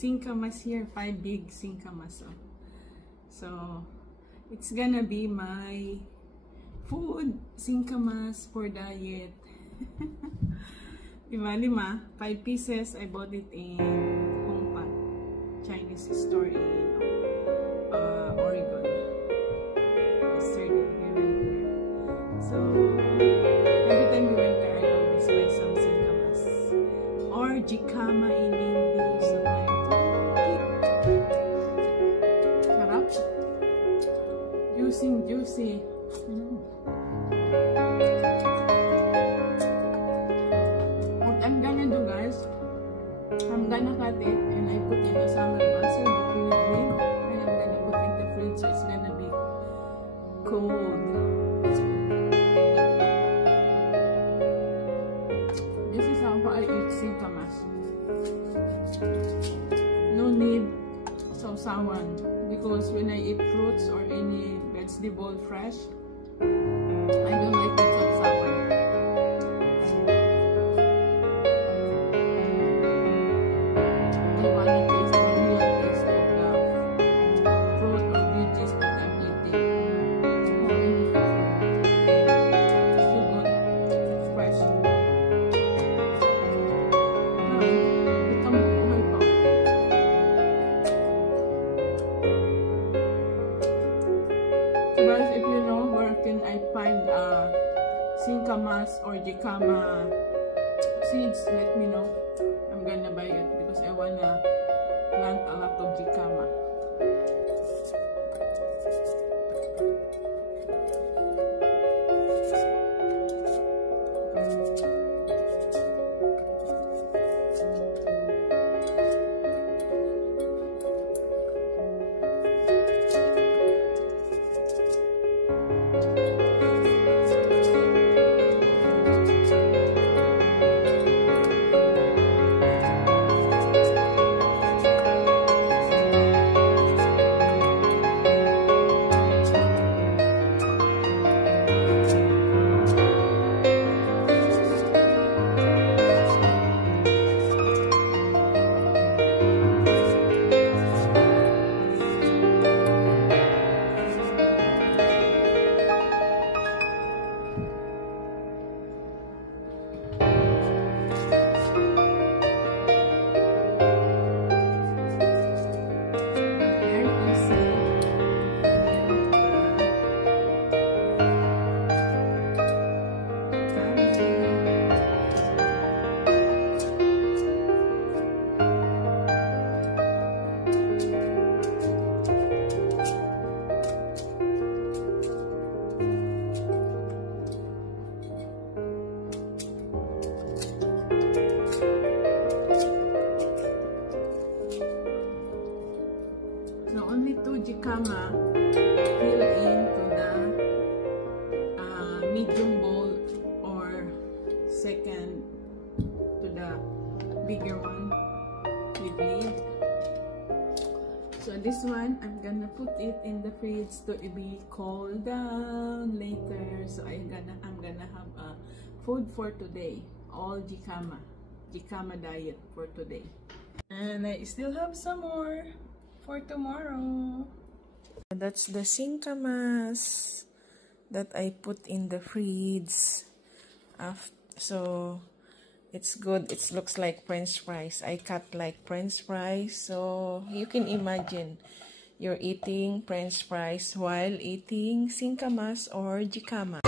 singkamas here, 5 big singkamas. So it's gonna be my food singkamas for diet. Diba, 5 pieces. I bought it in Hongpat Chinese store in Oregon. Yesterday we went there. So every time we went there, I always buy some singkamas or jicama in English. So sarap, juicy. What I'm gonna do, guys, I'm gonna cut it and I put in a salad basil bowl with me, and I'm gonna put it in the fridge so it's gonna be cold. This is how I eat singkamas. No need sausawan, because when I eat fruits or any vegetable fresh, I don't like it sausawan. I wanna taste the real taste of the fruit or veggies that I'm eating. Or any food. So good. It's fresh. Ito mo buhay pa. So guys, if you know where can I find singkamas or jicama seeds, let me know. I'm gonna buy it because I wanna plant a lot of jicama. So only 2 jicama fill into the medium bowl or second to the bigger one with lid. So this one, I'm gonna put it in the fridge to be cooled down later. So I'm gonna have a food for today, all jicama diet for today. And I still have some more for tomorrow. That's the singkamas that I put in the fridge. So it's good. It looks like French fries. I cut like French fries. So you can imagine you're eating French fries while eating singkamas or jicama.